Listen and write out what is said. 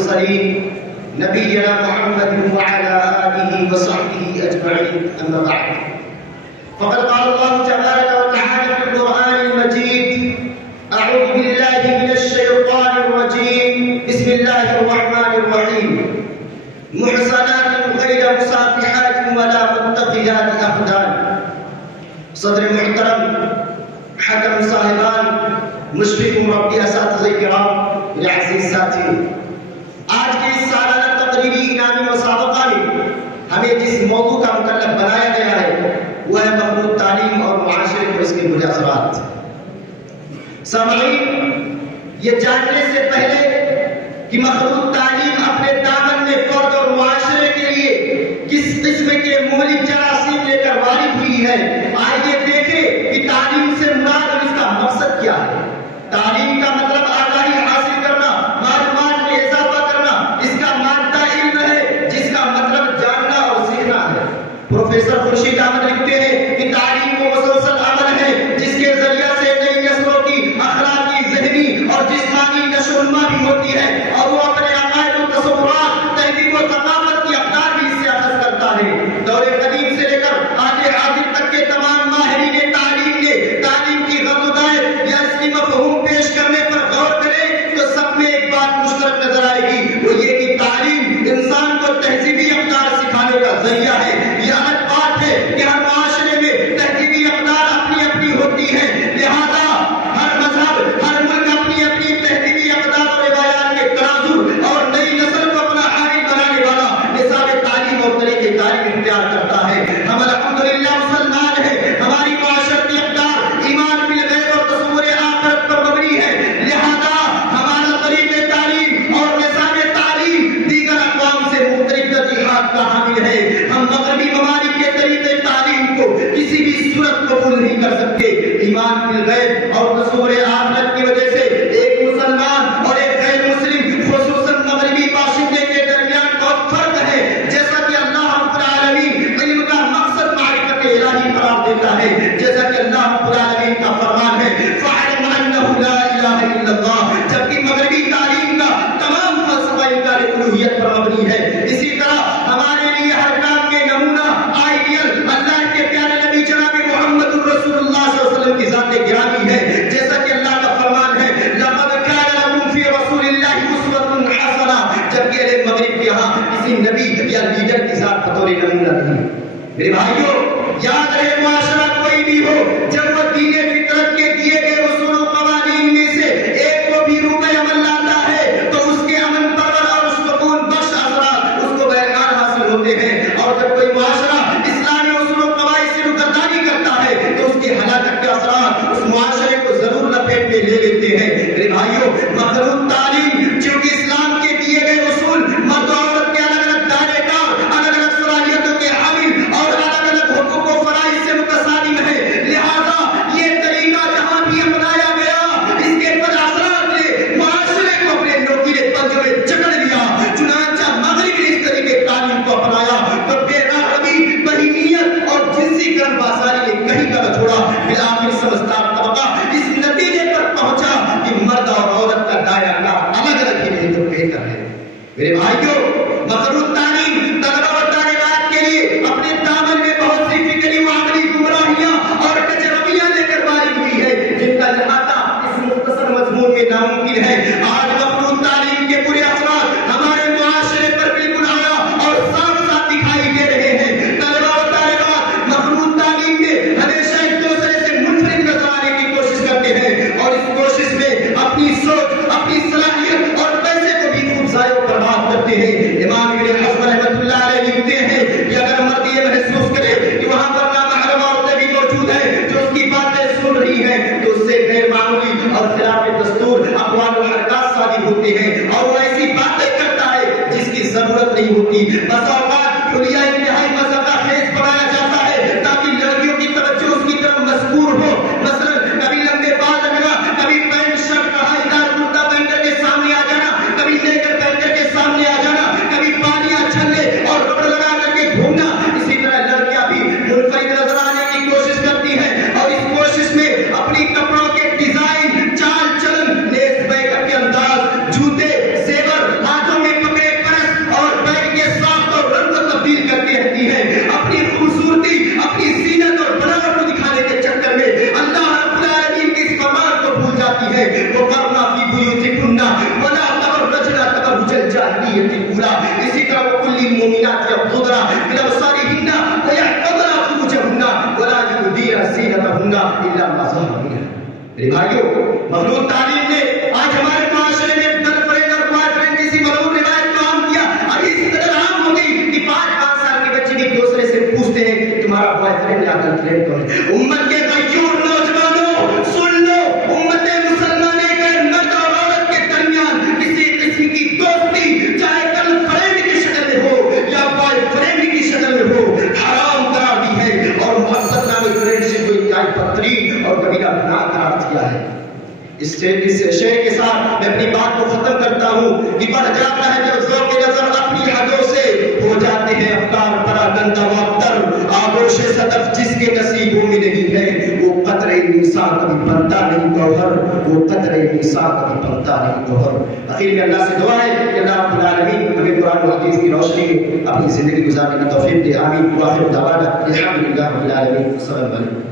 المرسلين نبينا محمد وعلى آله وصحبه أجمعين، أما بعد، فقد قال الله تبارك وتعالى في القرآن المجيد: أعوذ بالله من الشيطان الرجيم، بسم الله الرحمن الرحيم، محصنات غير مصافحات ولا متخذات أخدان. صدر محترم، حکم صاحبان، مشفق مربی اساتذہ کرام، میرے عزیز ساتھی، آج کے اس سالانہ تقریری انعامی مسابقہ میں ہمیں جس موضوع کا مکلف بنایا گیا ہے وہ ہے مخلوط تعلیم اور معاشرے کو اس کے برے اثرات. سامعین، یہ جاننے سے پہلے کہ مخلوط تعلیم اپنے دامن میں فرد اور معاشرے کے لیے کس قسم کے مہلک جراثیم لے کر وارد ہوئی ہے، آئیے دیکھیں کہ تعلیم سے مراد اور اس کا مقصد کیا ہے. تعلیم کا مطلب آگاہی حاصل کرنا، معلومات میں اضافہ کرنا، اس کا مادہ علم ہے جس کا مطلب جاننا اور سیکھنا ہے. پروفیسر خورشید احمد لکھتے ہیں کہ تعلیم وہ مسلسل عمل ہے جس کے ذریعے سے نئی نسلوں کی اخلاقی، ذہنی اور جسمانی نشو و نما بھی ہوتی ہے، اور وہ اپنے عقائد و تصورات، تہذیب و ثقافت کی اقدار بھی اس سے اخذ کرتا ہے. دور قدیم سے لے کر آج حاضر تک کے تمام ماہرین تعلیم نے تعلیم کی غدودائے یا اس کی مفہوم پیش کرنے پر غور کرے تو سب میں ایک بات مشترک نظر آئے گی، وہ یہ کہ تعلیم انسان کو تہذیبی اقدار سکھانے کا ذریعہ ہے. یہ الگ بات ہے کہ ہر معاشرے میں تہذیبی اقدار اپنی اپنی ہوتی ہے، لہذا ہر مذہب، ہر ملک اپنی اپنی تہذیبی اقدار اور روایات کے تناظر اور نئی نسل کو اپنا حامل بنانے والا نصاب تعلیم اور طریقہ کار اختیار کرتا ہے. ہم الحمدللہ مسلمان ہیں، ہماری معاشرتی اقدار ایمان بالغیب اور تصور آخرت پر مبنی ہے، لہذا ہمارا طریقہ تعلیم اور نصاب تعلیم دیگر اقوام سے مختلف ترجیحات کا حامل ہے. ہم مغربی ممالک کے طریقہ تعلیم کو کسی بھی صورت قبول نہیں کر سکتے. ایمان بالغیب اور تصور آخرت کی وجہ سے ایک مسلمان اور ایک غیر مسلم خصوصاً مغربی باشندے کے درمیان بہت فرق ہے، جیسا کہ اللہ رب العالمین علم کا مقصد معرفت الہی قرار دیتا ہے، جیسا کہ اللہ رب العالمین کا فرمان ہے فَاعْلَمْ أَنَّهُ لَا إِلَٰهَ إِلَّا اللَّهُ. جبکہ مغربی تعلیم کا تمام فلسفہ انکار الوہیت پر مبنی ہے. اسی طرح ہمارے لیے ہر کام کے نمونہ، آئیڈیل اللہ کے پیارے نبی جناب محمد رسول اللہ صلی اللہ علیہ وسلم کی ذات گرامی ہے، جیسا کہ اللہ کا فرمان ہے لَقَدْ كَانَ لَكُمْ فِي رَسُولِ اللَّهِ أُسْوَةٌ حَسَنَةٌ. جبکہ اہل مغرب کے یہاں کسی نبی یا لیڈر کی ذات بطور نمونہ نہیں. میرے بھائیوں، یاد رہے معاشرہ کوئی بھی ہو، جب وہ دین فطرت کے دیے گئے اصول و قوانین میں سے ایک کو بھی روپے عمل لاتا ہے تو اس کے امن پرور اور سکون بخش اثرات اس کو بہرحال حاصل ہوتے ہیں. اور جب کوئی معاشرہ اسلامی اصول و قواعد سے رکرداری کرتا ہے تو اس کی ہلاکت کے اثرات اس معاشرے کو ضرور لپیٹ میں لے لیتے ہیں. میرے بھائیوں، مخلوط تعلیم چونکہ اسلام کے دیے گئے اصول مرد و عورت کے الگ الگ دائرے کار، الگ الگ صلاحیتوں کے حامل اور الگ الگ حقوق و فرائض سے متصادم ہے، لہذا یہ طریقہ جہاں بھی اپنایا گیا اس کے بد اثرات نے معاشرے کو اپنے نوکیلے پنجوں میں جکڑ لیا. چنانچہ مغرب نے اس طریقے تعلیم کو اپنایا تو بے رحمی، بہیمیت اور جنسی گرم بازاری نے کہیں کا نہ چھوڑا. بالآخر سمجھدار طبقہ اس نتیجے پر پہنچا کہ مرد اور عورت کا دائرہ کار الگ الگ ہی نہیں تو بہتر ہے. میرے بھائیوں، مخلوط تعلیم طلبہ و طالبات کے لیے اپنے دامن میں بہت سی فکری و عملی گمراہیاں اور تجربیاں لے کر وارد ہوئی ہے جن کا احاطہ اس مختصر مضمون میں ناممکن ہے. آج مخلوط تعلیم کے برے اثرات ہمارے معاشرے پر بالکل آیا اور صاف صاف دکھائی دے رہے ہیں. طلبہ و طالبات مخلوط تعلیم میں ہمیشہ ایک دوسرے سے منفرد نظر آنے کی کوشش کرتے ہیں اور اس کوشش میں اپنی سوچ، اپنی صلاحیت اور پیسے کو بھی خوب ضائع و برباد کرتے ہیں. امام ابن حزم رحمۃ اللہ علیہ لکھتے ہیں کہ اگر مرد یہ محسوس کرے کہ وہاں پر نامحرم عورتیں بھی موجود ہیں جو اس کی باتیں سن رہی ہیں تو اس سے غیر معمولی اور خلاف دستور اقوال و حرکات صادر ہوتے ہیں اور وہ ایسی باتیں کرتا ہے جس کی ضرورت نہیں ہوتی. بس اوقات حلیہ انتہائی مذہبہ خیز بنایا جاتا ہے تاکہ لڑکیوں کی توجہ اس کی طرف مذکور ہو. مثلا کبھی لمبے بال رکھنا، کبھی پینٹ شرٹ کڑھائی دار کرتا پہن کر کے سامنے آ جانا، کبھی نیکر پہن کر کے سامنے آ جانا، کبھی پانیاں چھلنے اور ربڑ لگا کر کے گھومنا. اسی طرح لڑکیاں بھی منفرد نظر آنے کی کوشش کرتی ہیں اور اس کوشش میں اپنی کپڑوں کے ڈیزائن، چال چلن، نیز بیک اپ کے انداز، جوتے، زیور، ہاتھوں میں میرے بھائیوں، مخلوط تعلیم نے آج ہمارے معاشرے میں گرل فرینڈ اور بوائے فرینڈ کسی ملعون روایت کو عام کیا. اب اس قدر عام ہو گئی کہ 5 سال کے بچے بھی ایک دوسرے سے پوچھتے ہیں کہ تمہارا بوائے فرینڈ یا گرل فرینڈ کون ہے. امت کے غیور نوجوانوں سن لو، امت مسلمانہ کے مرد اور عورت کے درمیان کسی قسم کی دوستی چاہے گرل فرینڈ کی شکل میں ہو یا بوائے فرینڈ کی شکل میں ہو حرام قرار دی ہے اور محبت نامی فرینڈشپ کو انتہائی بدترین اور کبیرہ گناہ قرار دیا ہے. اس شعر کے ساتھ میں اپنی بات کو ختم کرتا ہوں کہ بڑھ جاتا ہے جب ذوق نظر اپنی حدوں سے ہو جاتے ہیں افکار پراگندہ معطر. آغوش صدف جس کے نصیبوں میں نہیں ہے وہ قطرے نثار کبھی بنتا نہیں گوہر، وہ قطرے نثار کبھی بنتا نہیں گوہر. اخیر میں اللہ سے دعا ہے کہ اللہ رب العالمین ہمیں قرآن و حدیث کی روشنی میں اپنی زندگی گزارنے کی توفیق دے. آمین. واخر دعوانا الحمدللہ رب العالمین. السلام علیکم.